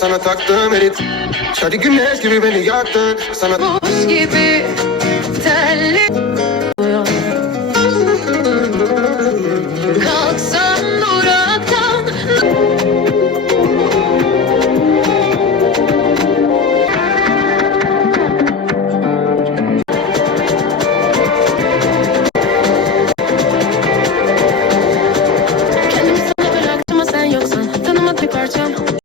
Sana taktım elit. Şadi güneş gibi beni yaktın Sana Buz gibi.